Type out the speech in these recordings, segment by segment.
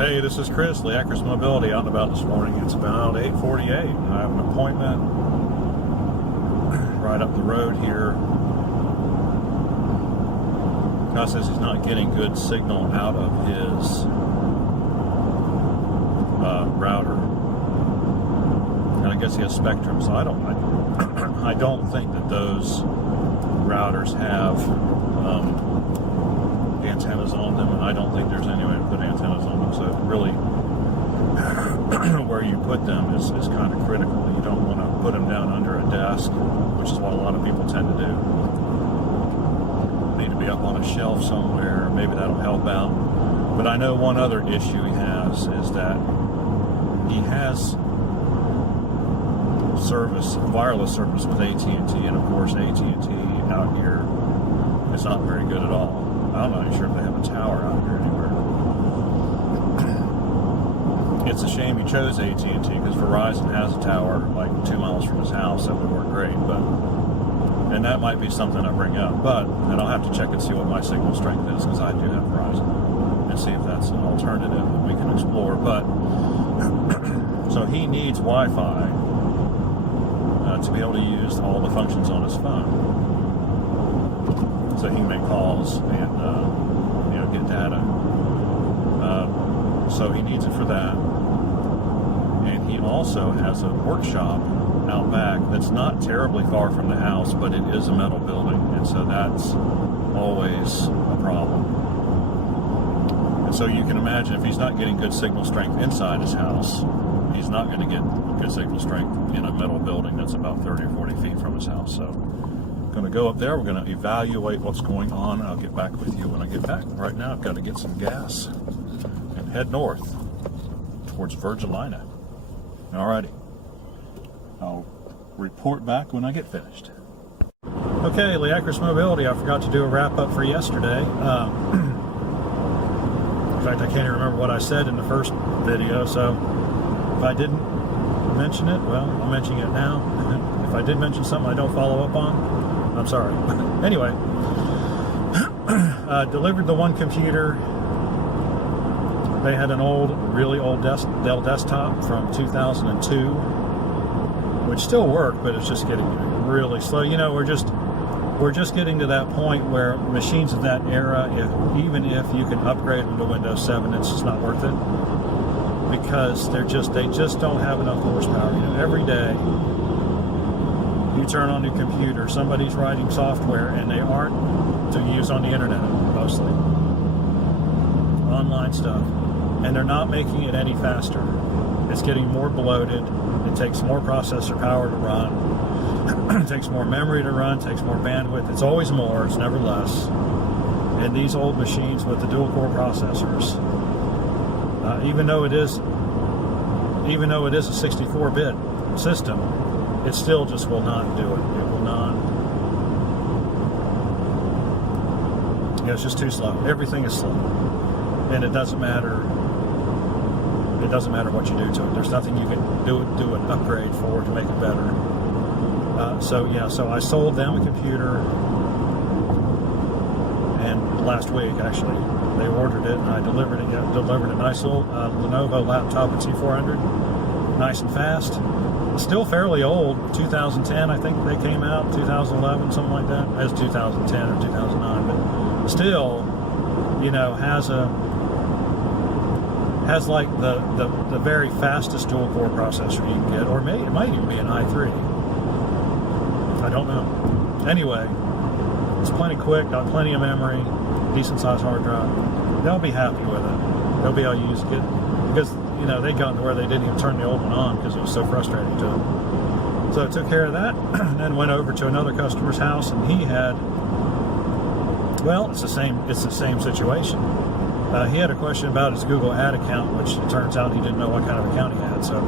Hey, this is Chris, Leacris Mobility, out and about this morning. It's about 8:48. I have an appointment right up the road here. Guy says he's not getting good signal out of his router, and I guess he has Spectrum. So I don't think that those routers have antennas on them, and I don't think there's any way to put antennas on them. So really, where you put them is kind of critical. You don't want to put them down under a desk, which is what a lot of people tend to do. Need to be up on a shelf somewhere. Maybe that'll help out. But I know one other issue he has is that he has wireless service with AT&T, and of course AT&T out here is not very good at all. I'm not even sure if they have a tower out here anywhere. It's a shame he chose AT&T because Verizon has a tower like 2 miles from his house that would work great, and that might be something I bring up. And I'll have to check and see what my signal strength is, because I do have Verizon, and see if that's an alternative that we can explore. But so he needs Wi-Fi to be able to use all the functions on his phone, so he can make calls and get data. So he needs it for that, and he also has a workshop out back that's not terribly far from the house, but it is a metal building, and so that's always a problem. And so you can imagine, if he's not getting good signal strength inside his house, he's not going to get good signal strength in a metal building that's about 30 or 40 feet from his house. So I'm going to go up there, we're going to evaluate what's going on, and I'll get back with you when I get back. Right now I've got to get some gas and head north towards Virgilina. Alrighty, I'll report back when I get finished. Okay, Leacris Mobility, I forgot to do a wrap-up for yesterday. In fact, I can't even remember what I said in the first video, so if I didn't mention it, well, I'm mentioning it now. If I did mention something I don't follow up on, I'm sorry. Anyway, delivered the one computer. They had an really old Dell desktop from 2002, which still worked, but it's just getting really slow. We're just getting to that point where machines of that era, even if you can upgrade them to Windows 7, it's just not worth it, because they just don't have enough horsepower. Every day you turn on your computer, somebody's writing software, and they aren't to use on the internet, mostly online stuff, and they're not making it any faster. It's getting more bloated. It takes more processor power to run. It takes more memory to run, takes more bandwidth. It's always more, it's never less. And these old machines with the dual core processors, even though it is a 64-bit system, it still just will not do it. It will not. It's just too slow. Everything is slow, and it doesn't matter. It doesn't matter what you do to it. There's nothing you can do an upgrade for to make it better. So I sold them a computer, and last week actually they ordered it, and I delivered it. Delivered a nice little Lenovo laptop at C400, nice and fast. Still fairly old, 2010 I think they came out, 2011, something like that. As 2010 or 2009, but still, has like the very fastest dual core processor you can get, or it might even be an i3. I don't know. Anyway, it's plenty quick, got plenty of memory, decent sized hard drive. They'll be happy with it. They'll be able to use it, because they'd gotten to where they didn't even turn the old one on because it was so frustrating to them. So I took care of that, and then went over to another customer's house, and he had, it's the same situation. He had a question about his Google ad account, which it turns out he didn't know what kind of account he had. So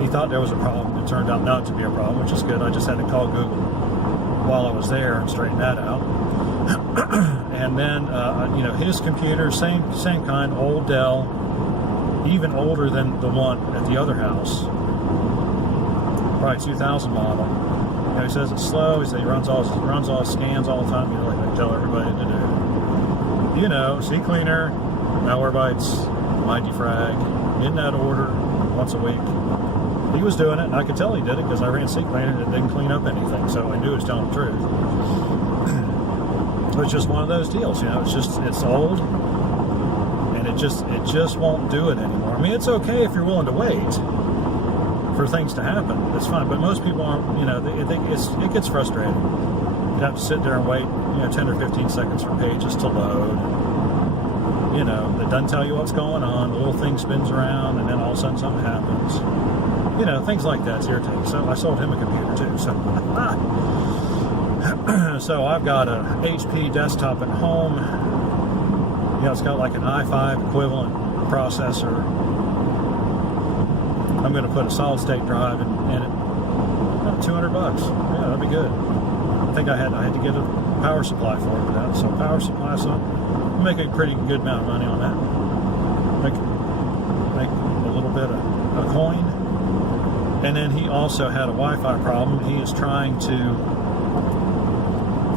he thought there was a problem. It turned out not to be a problem, which is good. I just had to call Google while I was there and straighten that out. And then, his computer, same kind, old Dell, even older than the one at the other house, probably 2000 model. He says it's slow. He says he runs all his scans all the time. Like I tell everybody to do. CCleaner, Malwarebytes, my defrag, in that order, once a week. He was doing it, and I could tell he did it because I ran seat cleaner and it didn't clean up anything, so I knew he was telling the truth. It's just one of those deals, you know. It's old, and it just won't do it anymore. I mean, it's okay if you're willing to wait for things to happen. It's fine, but most people aren't. You know, it gets frustrating. You have to sit there and wait, you know, 10 or 15 seconds for pages to load. You know, it doesn't tell you what's going on. The little thing spins around, and then all of a sudden something happens. You know, things like that's irritating. So I sold him a computer too. So, so I've got a HP desktop at home. You know, it's got like an i5 equivalent processor. I'm going to put a solid state drive in it. About $200. Yeah, that'd be good. I think I had to get a power supply for it. That. So power supply, so I'm making a pretty good amount of money on that. Make a little bit of a coin. And then he also had a Wi-Fi problem. He is trying to,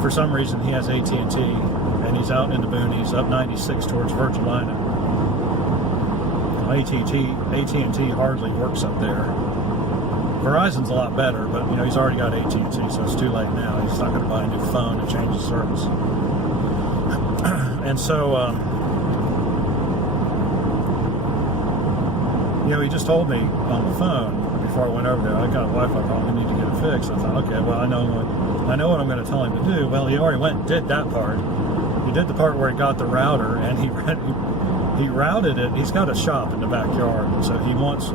for some reason, he has AT&T, and he's out in the boonies, up 96 towards Virginia. AT&T hardly works up there. Verizon's a lot better, but you know he's already got AT&T, so it's too late now. He's not going to buy a new phone and change the service. And so, you know, he just told me on the phone before I went over there, I got a Wi-Fi problem, I need to get it fixed. I thought, okay, well, I know what I'm going to tell him to do. Well, he already went and did that part. He did the part where he got the router, and he routed it. He's got a shop in the backyard, so he wants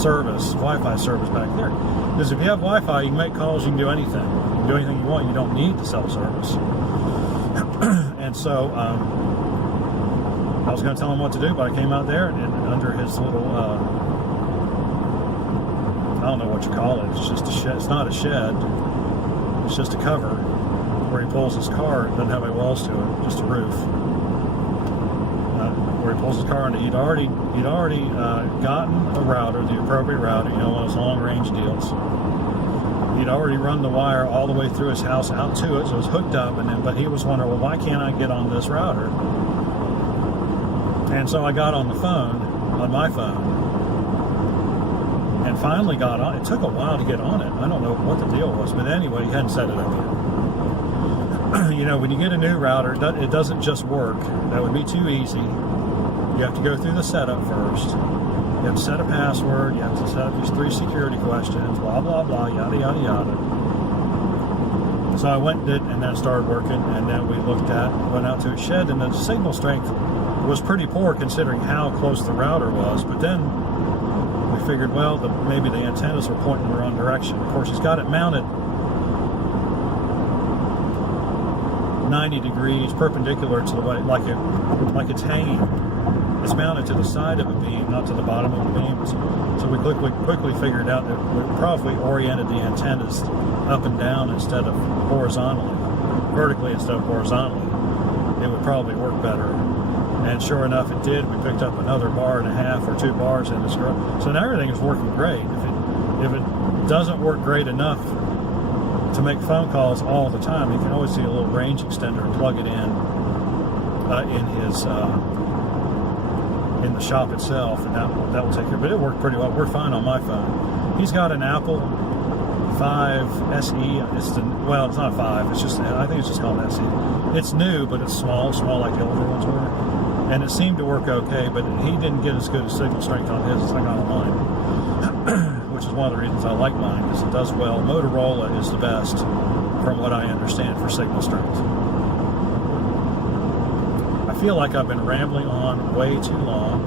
service, Wi-Fi service back there. Because if you have Wi-Fi, you can make calls, you can do anything. You can do anything you want. You don't need the cell service. And so I was going to tell him what to do, but I came out there and under his little, I don't know what you call it. It's just a shed. It's not a shed. It's just a cover where he pulls his car. It doesn't have any walls to it, just a roof. Where he pulls his car into. He'd already gotten a router, the appropriate router, you know, one of those long-range deals. He'd already run the wire all the way through his house out to it, so it was hooked up. But he was wondering, well, why can't I get on this router? And so I got on the phone, on my phone, and finally got on. It took a while to get on it. I don't know what the deal was, but anyway, he hadn't set it up yet. You know, when you get a new router, it doesn't just work. That would be too easy. You have to go through the setup first. You have to set a password. You have to set up these 3 security questions, blah, blah, blah, yada, yada, yada. So I went and did, and then it started working, and then we went out to a shed, and the signal strength was pretty poor considering how close the router was. But then we figured, well, maybe the antennas were pointing in the wrong direction. Of course, he's got it mounted 90 degrees perpendicular to the way, like it's hanging. It's mounted to the side of a beam, not to the bottom of the beam. So we quickly figured out that we probably oriented the antennas up and down instead of horizontally, vertically instead of horizontally. It would probably work better. And sure enough, it did. We picked up another 1.5 bars or 2 bars in this girl. So now everything is working great. If it doesn't work great enough to make phone calls all the time, you can always see a little range extender and plug it in the shop itself, and that will take care. But it worked pretty well. We're fine on my phone. He's got an Apple 5 SE. It's not 5. It's just, I think it's just called SE. It's new, but it's small like the older ones were. And it seemed to work okay, but he didn't get as good a signal strength on his as I got on mine. Which is one of the reasons I like mine, because it does well. Motorola is the best, from what I understand, for signal strength. I feel like I've been rambling on way too long.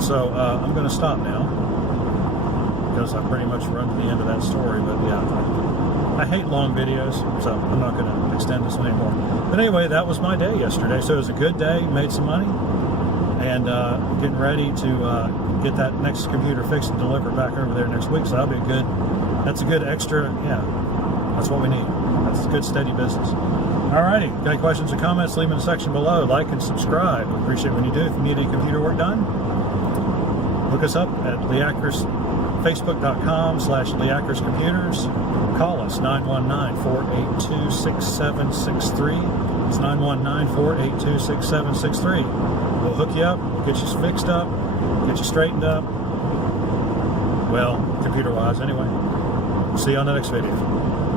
So I'm going to stop now, because I've pretty much run to the end of that story. But yeah, I hate long videos, so I'm not going to extend this one anymore. But anyway, that was my day yesterday. So it was a good day, made some money, and getting ready to get that next computer fixed and deliver back over there next week. So that'll be that's a good extra, yeah, that's what we need. That's good, steady business. Alrighty, got any questions or comments, leave them in the section below. Like and subscribe. We appreciate when you do. If you need any computer work done, look us up at Leacris, Facebook.com/Leacris Computers. Call us 919-482-6763. It's 919-482-6763. We'll hook you up, we'll get you fixed up, get you straightened up. Well, computer-wise anyway. See you on the next video.